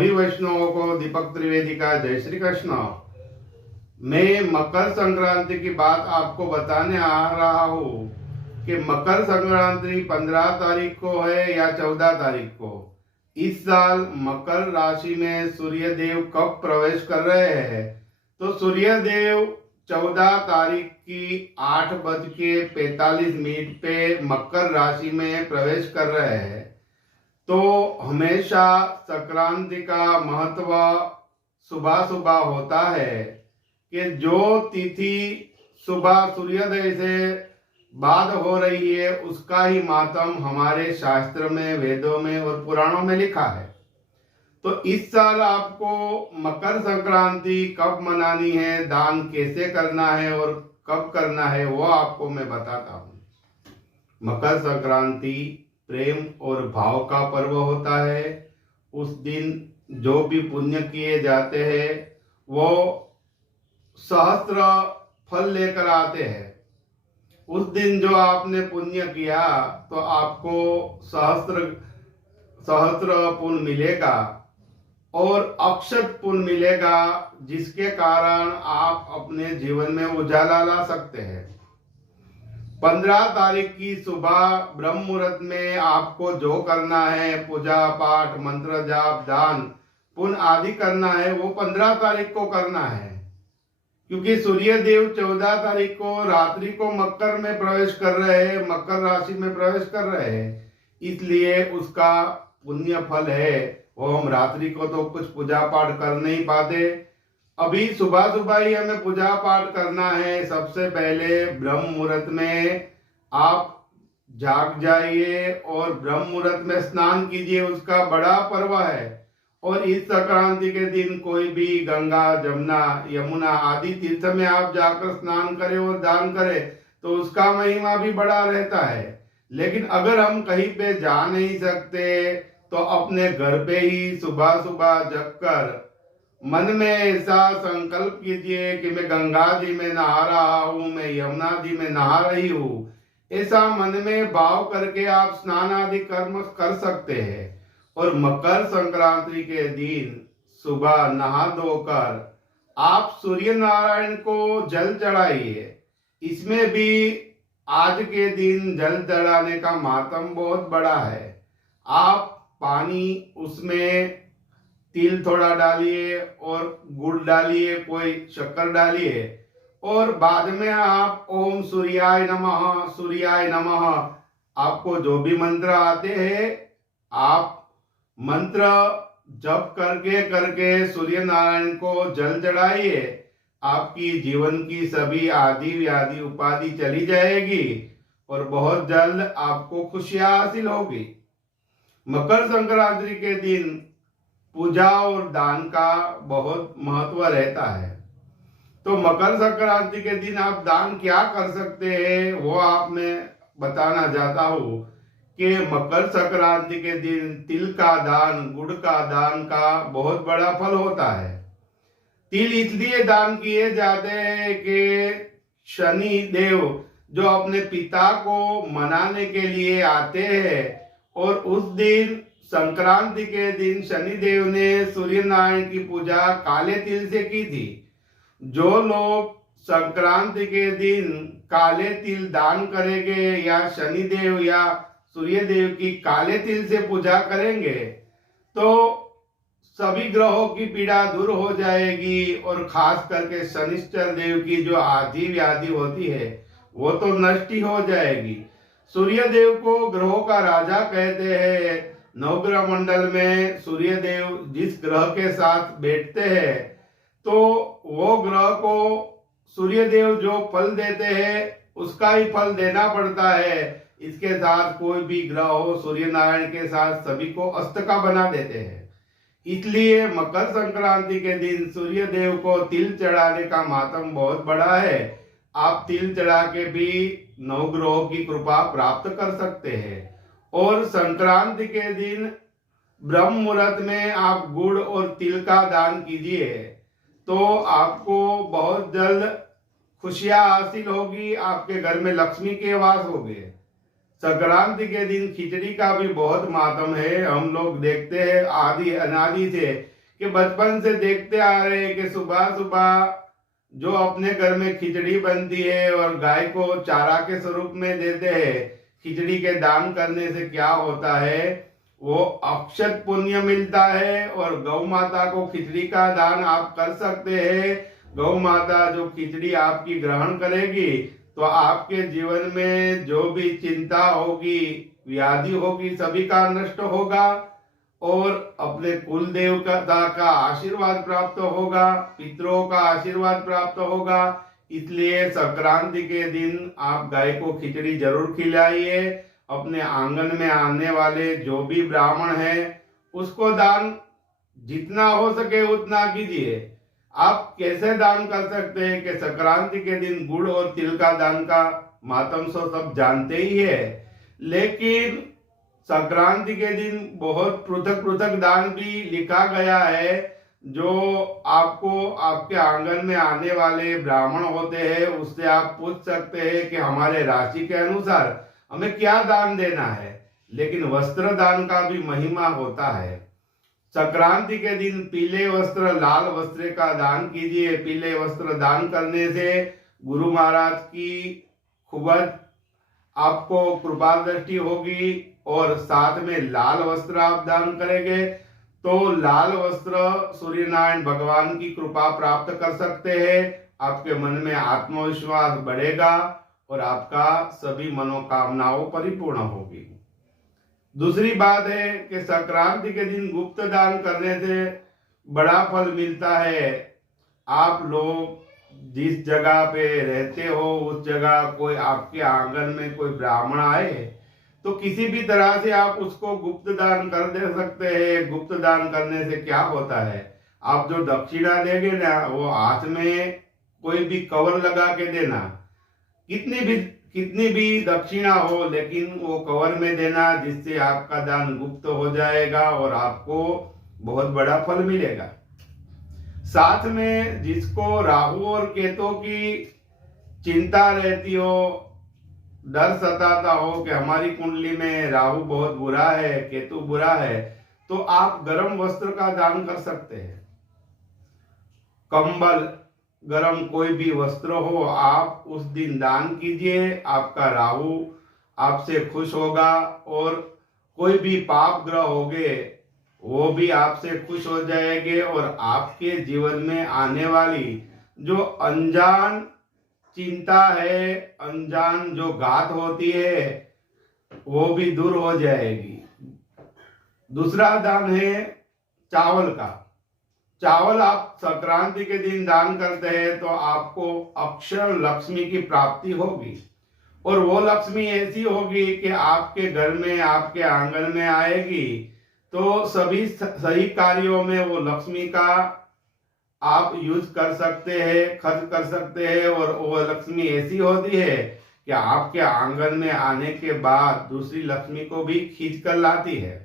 सभी वैष्णवों को दीपक त्रिवेदी का जय श्री कृष्ण। मैं मकर संक्रांति की बात आपको बताने आ रहा हूँ कि मकर संक्रांति 15 तारीख को है या 14 तारीख को। इस साल मकर राशि में सूर्य देव कब प्रवेश कर रहे हैं? तो सूर्य देव 14 तारीख की 8:45 पे मकर राशि में प्रवेश कर रहे हैं। तो हमेशा संक्रांति का महत्व सुबह सुबह होता है कि जो तिथि सुबह सूर्योदय से बाद हो रही है उसका ही मातम हमारे शास्त्र में, वेदों में और पुराणों में लिखा है। तो इस साल आपको मकर संक्रांति कब मनानी है, दान कैसे करना है और कब करना है, वो आपको मैं बताता हूँ। मकर संक्रांति प्रेम और भाव का पर्व होता है। उस दिन जो भी पुण्य किए जाते हैं वो सहस्त्र फल लेकर आते हैं। उस दिन जो आपने पुण्य किया तो आपको सहस्त्र पुण्य मिलेगा और अक्षत पुण्य मिलेगा, जिसके कारण आप अपने जीवन में उजाला ला सकते हैं। 15 तारीख की सुबह ब्रह्म मुहूर्त में आपको जो करना है, पूजा पाठ, मंत्र जाप, दान पुण्य आदि करना है, वो 15 तारीख को करना है। क्योंकि सूर्य देव 14 तारीख को रात्रि को मकर में प्रवेश कर रहे हैं, मकर राशि में प्रवेश कर रहे हैं, इसलिए उसका पुण्य फल है वो हम रात्रि को तो कुछ पूजा पाठ कर नहीं पाते। अभी सुबह सुबह ही हमें पूजा पाठ करना है। सबसे पहले ब्रह्म मुहूर्त में आप जाग जाइए और ब्रह्म मुहूर्त में स्नान कीजिए, उसका बड़ा पर्व है। और इस संक्रांति के दिन कोई भी गंगा, जमुना, यमुना आदि तीर्थ में आप जाकर स्नान करें और दान करें तो उसका महिमा भी बड़ा रहता है। लेकिन अगर हम कहीं पे जा नहीं सकते तो अपने घर पे ही सुबह सुबह जगकर मन में ऐसा संकल्प कीजिए कि मैं गंगा जी में नहा रहा हूँ, मैं यमुना जी में नहा रही हूँ। ऐसा मन में भाव करके आप स्नान आदि कर्म कर सकते हैं। और मकर संक्रांति के दिन सुबह नहा धोकर आप सूर्य नारायण को जल चढ़ाइए। इसमें भी आज के दिन जल चढ़ाने का मातम बहुत बड़ा है। आप पानी उसमें तिल थोड़ा डालिए और गुड़ डालिए, कोई शक्कर डालिए और बाद में आप ओम सूर्याय नमः, सूर्याय नमः, आपको जो भी मंत्र आते हैं आप मंत्र जप करके करके सूर्य नारायण को जल चढ़ाइए। आपकी जीवन की सभी आदि व्याधि उपाधि चली जाएगी और बहुत जल्द आपको खुशियां हासिल होगी। मकर संक्रांति के दिन पूजा और दान का बहुत महत्व रहता है। तो मकर संक्रांति के दिन आप दान क्या कर सकते हैं वो आप मैं बताना चाहता हूँ कि मकर संक्रांति के दिन तिल का दान, गुड़ का दान का बहुत बड़ा फल होता है। तिल इसलिए दान किए जाते हैं कि शनि देव जो अपने पिता को मनाने के लिए आते हैं और उस दिन संक्रांति के दिन शनि देव ने सूर्य नारायण की पूजा काले तिल से की थी। जो लोग संक्रांति के दिन काले तिल दान करेंगे या शनि देव या सूर्य देव की काले तिल से पूजा करेंगे तो सभी ग्रहों की पीड़ा दूर हो जाएगी और खास करके शनिश्चर देव की जो आदि व्याधि होती है वो तो नष्ट ही हो जाएगी। सूर्य देव को ग्रहों का राजा कहते हैं। नवग्रह मंडल में सूर्य देव जिस ग्रह के साथ बैठते हैं तो वो ग्रह को सूर्य देव जो फल देते हैं उसका ही फल देना पड़ता है। इसके साथ कोई भी ग्रह हो सूर्य नारायण के साथ सभी को अस्त का बना देते हैं। इसलिए मकर संक्रांति के दिन सूर्य देव को तिल चढ़ाने का मातम बहुत बड़ा है। आप तिल चढ़ा के भी नवग्रहों की कृपा प्राप्त कर सकते हैं। और संक्रांति के दिन ब्रह्म मुहूर्त में आप गुड़ और तिल का दान कीजिए तो आपको बहुत जल्द खुशियां हासिल होगी, आपके घर में लक्ष्मी के वास होंगे। संक्रांति के दिन खिचड़ी का भी बहुत मातम है। हम लोग देखते हैं आदि अनादि से कि बचपन से देखते आ रहे हैं कि सुबह सुबह जो अपने घर में खिचड़ी बनती है और गाय को चारा के स्वरूप में देते हैं। खिचड़ी के दान करने से क्या होता है, वो अक्षत पुण्य मिलता है। और गौ माता को खिचड़ी का दान आप कर सकते हैं। गौ माता जो खिचड़ी आपकी ग्रहण करेगी तो आपके जीवन में जो भी चिंता होगी, व्याधि होगी, सभी का नष्ट होगा और अपने कुल देवता का आशीर्वाद प्राप्त होगा, पितरों का आशीर्वाद प्राप्त होगा। इसलिए संक्रांति के दिन आप गाय को खिचड़ी जरूर खिलाइए। अपने आंगन में आने वाले जो भी ब्राह्मण है उसको दान जितना हो सके उतना कीजिए। आप कैसे दान कर सकते हैं कि संक्रांति के दिन गुड़ और तिल का दान का मातम सो सब जानते ही है, लेकिन संक्रांति के दिन बहुत पृथक पृथक दान भी लिखा गया है जो आपको आपके आंगन में आने वाले ब्राह्मण होते हैं उससे आप पूछ सकते हैं कि हमारे राशि के अनुसार हमें क्या दान देना है। लेकिन वस्त्र दान का भी महिमा होता है। संक्रांति के दिन पीले वस्त्र, लाल वस्त्र का दान कीजिए। पीले वस्त्र दान करने से गुरु महाराज की खूब आपको कृपा दृष्टि होगी और साथ में लाल वस्त्र आप दान करेंगे तो लाल वस्त्र सूर्य नारायण भगवान की कृपा प्राप्त कर सकते हैं। आपके मन में आत्मविश्वास बढ़ेगा और आपका सभी मनोकामनाओं परिपूर्ण होगी। दूसरी बात है कि संक्रांति के दिन गुप्त दान करने से बड़ा फल मिलता है। आप लोग जिस जगह पे रहते हो उस जगह कोई आपके आंगन में कोई ब्राह्मण आए तो किसी भी तरह से आप उसको गुप्त दान कर दे सकते हैं। गुप्त दान करने से क्या होता है, आप जो दक्षिणा देंगे ना वो हाथ में कोई भी कवर लगा के देना। कितनी भी दक्षिणा हो लेकिन वो कवर में देना, जिससे आपका दान गुप्त हो जाएगा और आपको बहुत बड़ा फल मिलेगा। साथ में जिसको राहु और केतु की चिंता रहती हो, डर सताता हो कि हमारी कुंडली में राहु बहुत बुरा है, केतु बुरा है, तो आप गर्म वस्त्र का दान कर सकते हैं। कंबल, गरम कोई भी वस्त्र हो आप उस दिन दान कीजिए। आपका राहु आपसे खुश होगा और कोई भी पाप ग्रह होंगे वो भी आपसे खुश हो जाएंगे और आपके जीवन में आने वाली जो अनजान चिंता है, अनजान जो घात होती है वो भी दूर हो जाएगी। दूसरा दान है चावल का। चावल आप संक्रांति के दिन दान करते हैं तो आपको अक्षर लक्ष्मी की प्राप्ति होगी और वो लक्ष्मी ऐसी होगी कि आपके घर में, आपके आंगन में आएगी तो सभी सही कार्यों में वो लक्ष्मी का आप यूज कर सकते हैं, खर्च कर सकते हैं। और वो लक्ष्मी ऐसी होती है कि आपके आंगन में आने के बाद दूसरी लक्ष्मी को भी खींच कर लाती है।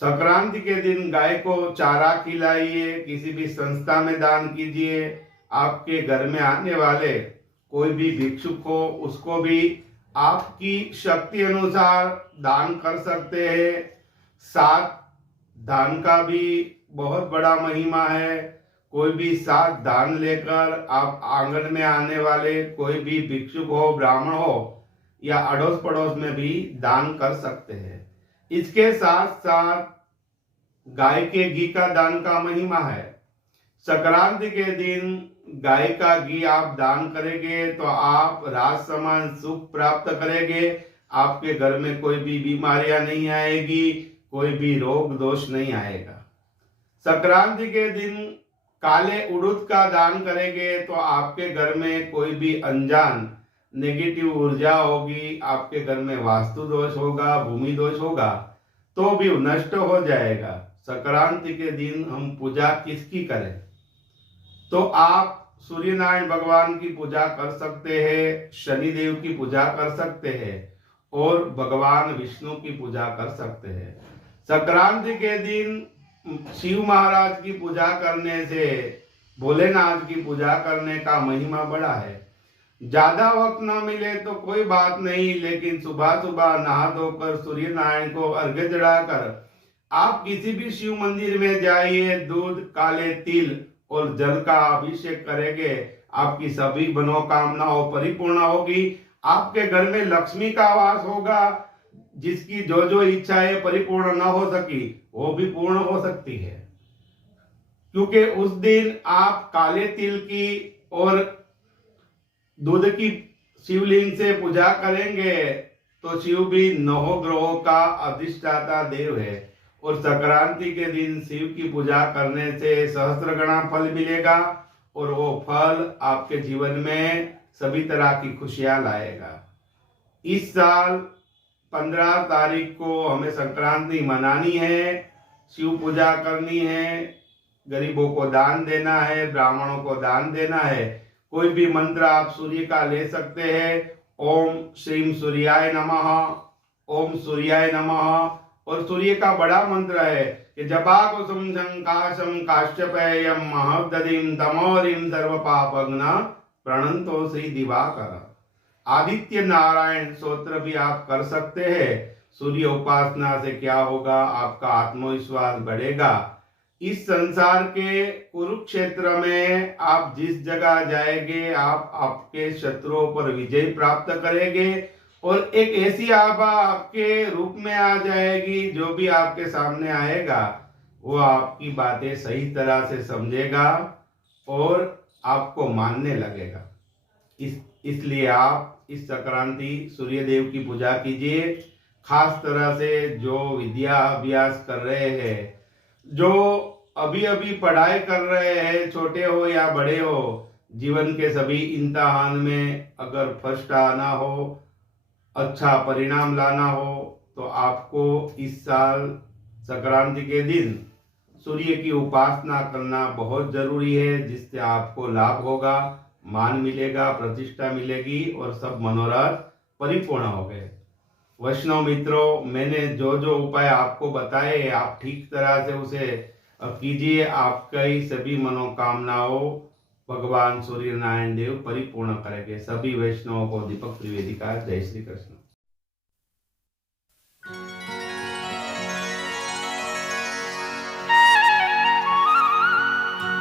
संक्रांति के दिन गाय को चारा खिलाइए, किसी भी संस्था में दान कीजिए। आपके घर में आने वाले कोई भी भिक्षुक हो उसको भी आपकी शक्ति अनुसार दान कर सकते हैं। साथ दान का भी बहुत बड़ा महिमा है। कोई भी साथ दान लेकर आप आंगन में आने वाले कोई भी भिक्षुक हो, ब्राह्मण हो या अड़ोस पड़ोस में भी दान कर सकते हैं। इसके साथ साथ गाय के घी का दान का महिमा है। संक्रांति के दिन गाय का घी आप दान करेंगे तो आप राज समान सुख प्राप्त करेंगे। आपके घर में कोई भी बीमारियां नहीं आएगी, कोई भी रोग दोष नहीं आएगा। संक्रांति के दिन काले उड़द का दान करेंगे तो आपके घर में कोई भी अनजान नेगेटिव ऊर्जा होगी, आपके घर में वास्तु दोष होगा, भूमि दोष होगा तो भी नष्ट हो जाएगा। संक्रांति के दिन हम पूजा किसकी करें, तो आप सूर्य नारायण भगवान की पूजा कर सकते हैं, शनि देव की पूजा कर सकते हैं और भगवान विष्णु की पूजा कर सकते हैं। संक्रांति के दिन शिव महाराज की पूजा करने से, भोलेनाथ की पूजा करने का महिमा बड़ा है। ज्यादा वक्त ना मिले तो कोई बात नहीं, लेकिन सुबह सुबह नहा धोकर सूर्य नारायण को अर्घ्य चढ़ाकर आप किसी भी शिव मंदिर में जाइए, दूध, काले तिल और जल का अभिषेक करेंगे, आपकी सभी मनोकामनाओं परिपूर्ण होगी। आपके घर में लक्ष्मी का वास होगा। जिसकी जो जो इच्छाएं परिपूर्ण न हो सकी वो भी पूर्ण हो सकती है, क्योंकि उस दिन आप काले तिल की और दूध की शिवलिंग से पूजा करेंगे तो शिव भी 9 ग्रहों का अधिष्ठाता देव है और संक्रांति के दिन शिव की पूजा करने से सहस्त्र गुना फल मिलेगा और वो फल आपके जीवन में सभी तरह की खुशियां लाएगा। इस साल 15 तारीख को हमें संक्रांति मनानी है, शिव पूजा करनी है, गरीबों को दान देना है, ब्राह्मणों को दान देना है। कोई भी मंत्र आप सूर्य का ले सकते हैं। ओम श्रीम सूर्याय नमः, ओम सूर्याय नमः। और सूर्य का बड़ा मंत्र है कि जपाकुसुम संकाशम काश्यपेयम महदधिम तमोरिम सर्व पापग्न प्रणंतो श्री दिवाकर। आदित्य नारायण स्तोत्र भी आप कर सकते हैं। सूर्य उपासना से क्या होगा, आपका आत्मविश्वास बढ़ेगा। इस संसार के कुरुक्षेत्र में आप जिस जगह जाएंगे आप आपके शत्रुओं पर विजय प्राप्त करेंगे और एक ऐसी आभा आपके रूप में आ जाएगी, जो भी आपके सामने आएगा वो आपकी बातें सही तरह से समझेगा और आपको मानने लगेगा। इसलिए आप इस संक्रांति सूर्य देव की पूजा कीजिए। खास तरह से जो विद्या अभ्यास कर रहे हैं, जो अभी अभी पढ़ाई कर रहे हैं, छोटे हो या बड़े हो, जीवन के सभी इम्तिहान में अगर फर्स्ट आना हो, अच्छा परिणाम लाना हो, तो आपको इस साल संक्रांति के दिन सूर्य की उपासना करना बहुत जरूरी है, जिससे आपको लाभ होगा, मान मिलेगा, प्रतिष्ठा मिलेगी और सब मनोरथ परिपूर्ण हो गए। वैष्णव मित्रों, मैंने जो जो उपाय आपको बताए आप ठीक तरह से उसे कीजिए। आपकी सभी मनोकामनाओं भगवान सूर्य नारायण देव परिपूर्ण करेंगे। सभी वैष्णवों को दीपक त्रिवेदी का जय श्री कृष्ण।